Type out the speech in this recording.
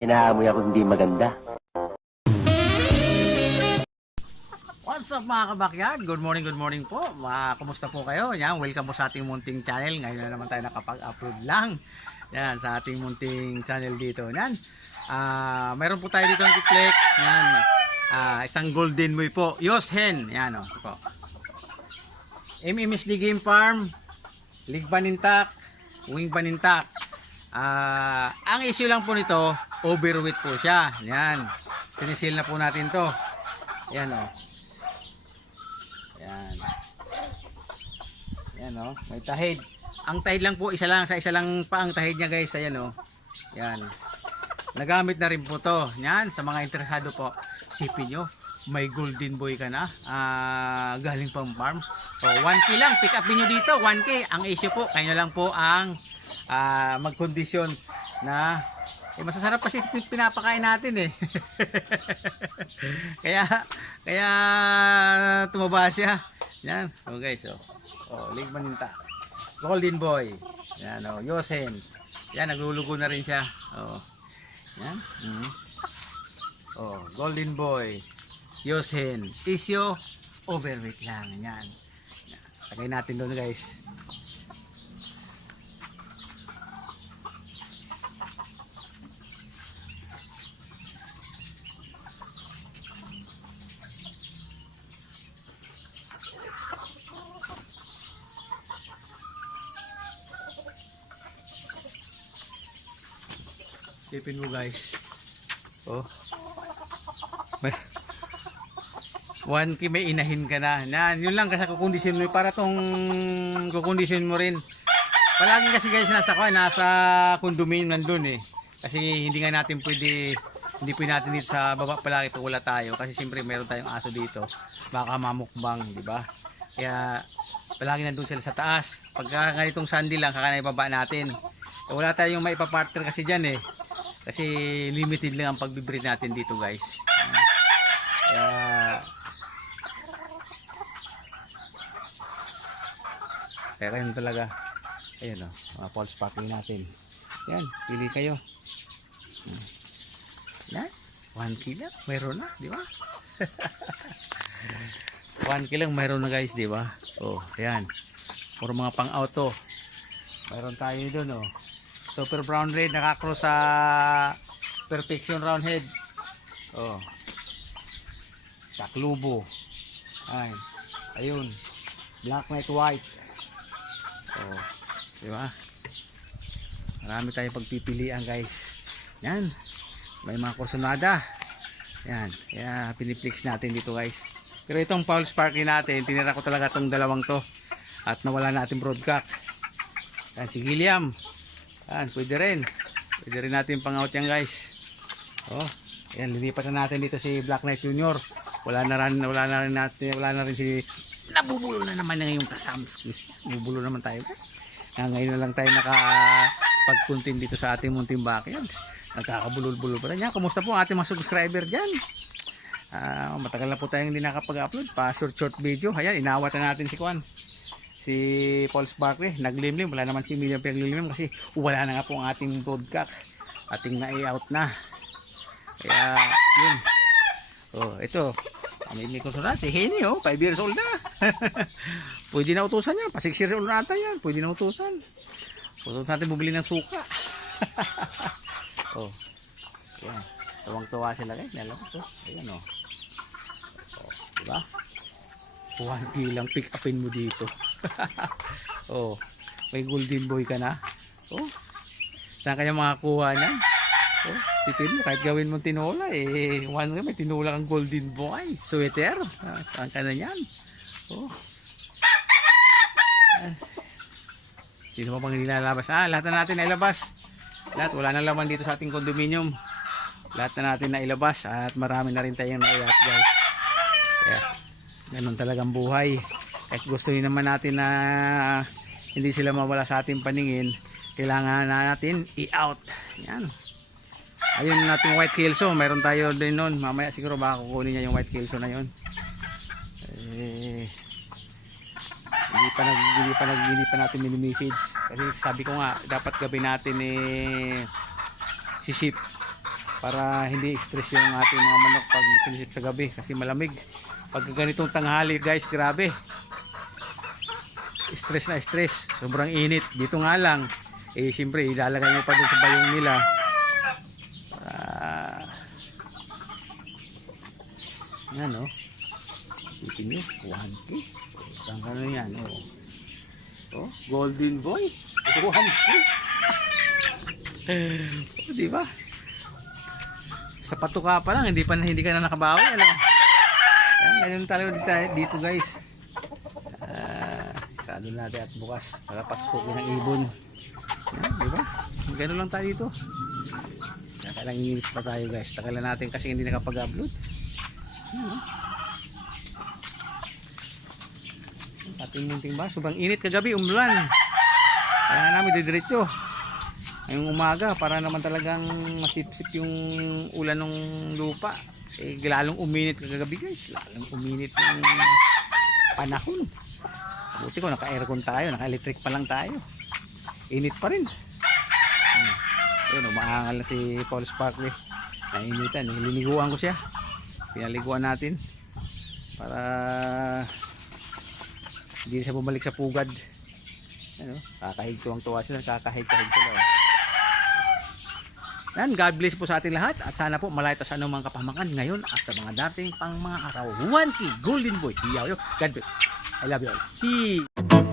Inaamoy ako hindi maganda. What's up mga kabakyard? Good morning po. Kumusta po kayo? Yan, welcome po sa ating munting channel. Ngayon na naman tayo nakapag-upload lang. Yan, sa ating munting channel dito. Yan. Mayroon po tayo dito ng i-flex. Yan. Isang golden boy po. Yos hen. Yan o. Po. MMSD Game Farm. League Banintak. Wing Banintak. Ang issue lang po nito, overweight po siya. Yan. Sinisil na po natin to. Yan o. Yan. Yan o. May tahid. Ang tahid lang po, isa lang pa ang tahid niya guys. Ayan o. Yan. Nagamit na rin po to. Yan. Sa mga interesado po, sipin nyo. May golden boy ka na. Galing pang farm. So 1K lang. Pick up nyo dito. 1K. Ang issue po, kayo na lang po ang magkondisyon na masasarap kasi pinapakain natin eh. kaya tumaba siya. Yan. So guys, League Banintak. Golden boy. Yan Yosen. Yan, naglulugo na rin siya. Yan. Golden boy. Yosen. Issue overweight lang. Yan. Lagay natin doon guys. Sipin mo guys. May 1K may inahin ka na. Yun lang kasi kukondisyon mo para tong kukondisyon mo rin. Palagi kasi guys nasa condominium nandun eh. Kasi hindi natin pwede natin dito sa baba palagi pag wala tayo kasi siyempre meron tayong aso dito. Baka mamukbang, di ba? Kaya palagi nandun sila sa taas. Pagka ganitong Sunday lang kaka ibaba natin. Wala tayong maipa-partner kasi diyan eh. Kasi limited lang ang pagbibreed natin dito guys. Kaya yun talaga. Ayun mga false packing natin. Yan, pili kayo. Yan, 1K lang, mayroon na, di ba? 1K lang, mayroon na guys, di ba? Yan. Puro mga pang-auto. Mayroon tayo doon Super brown red nakakross sa perfection round head. Taklubo. Ayun. Black knight white. Di ba? Marami tayong pagpipilian guys. Yan. May mga kursonada. Yan. Kaya piniplex natin dito guys. Pero itong Paul Sparky natin, tinira ko talaga itong dalawang to. At nawala natin broadcock. Yan si Gilliam. Yan, pwede rin natin pang out yan guys. Yan, lilipat na natin dito si Black Knight Junior. Wala na rin si nabubulo na naman ngayong kasamski. Bubulo naman tayo. Ngayon na lang tayo nakapag-content dito sa ating munting backyard. Nagkakabulol-bulol pa rin. Yan, kumusta po ang ating mga subscriber dyan? Matagal na po tayong hindi nakapag-upload. Pa short video. Ayan, inawat na natin si Paul Sparky, naglimlim. Wala naman si Million pinaglimlim kasi wala na nga po ang ating broadcock. Ating na-out na. Kaya, yun. Ito. May kusunod si Henny, 5 years old na. Pwede na utusan yan. Pa 6 years old na ata yan. Pwede na utusan. Utusan natin bumili ng suka. Yan. Tuwang-tuwa sila guys. Nalabas, ayan diba? 1K lang, pick upin mo dito. May golden boy ka na. Saan kanya makakuha niyan? Sipin mo, kahit gawin mong tinola may tinola kang golden boy sweater. Saan ka na yan? Sino pa bang hindi nalabas? Lahat na natin nailabas. Lahat, wala na laman dito sa ating condominium. Lahat na natin nailabas at marami na rin tayong naiyat guys. Kaya ganun talagang buhay. Kahit gusto naman natin na hindi sila mawala sa ating paningin, kailangan na natin i-out. Yan. Ayun nating white kelso, mayroon tayo din noon. Mamaya siguro baka kukunin niya yung white kelso na yun. Hindi pa natin mini-message. Kasi sabi ko nga, dapat gabi natin sisip. para hindi stress yung ating mga manok pag sinisip sa gabi kasi malamig. Pag ganitong tanghali guys, grabe. Stress na stress, sobrang init. Dito nga lang, eh siyempre ilalagay mo pa dun sa bayong nila. Yan o. Itin nyo, 1K. Saan ka na yan? Oh, golden boy. 1K. Diba? Sa patuka pa lang, hindi ka na nakabawi. Ano? Yan, ganyan talaga dito guys. Sado natin at bukas. Nakapasukin ng ibon. Yan, diba? Gano'n lang tayo dito. Kailang inis pa tayo guys. Tagalan natin kasi hindi nakapag-upload. Ating munting ba? Sobrang init kagabi, umulan. Kaya nga namin didiretso. Ngayong umaga para naman talagang masipsip yung ulan ng lupa. Eh lalong uminit kagabi guys. Lalong uminit yung panahon. Buti ko naka-aircon tayo, naka-electric pa lang tayo. Init pa rin. Ayun, umaangal na si Paul Sparkley. Nainitan, nililiguan ko siya. Pinaliguan natin para hindi siya bumalik sa pugad. Ano, kakahig tuwang-tuwa sila, kakahig-kahig sila. Yan, God bless po sa ating lahat at sana po malayo tayo sa anumang kapahamakan ngayon at sa mga dating pang mga araw. 1K Golden Boy. God bless. I love you all. Peace.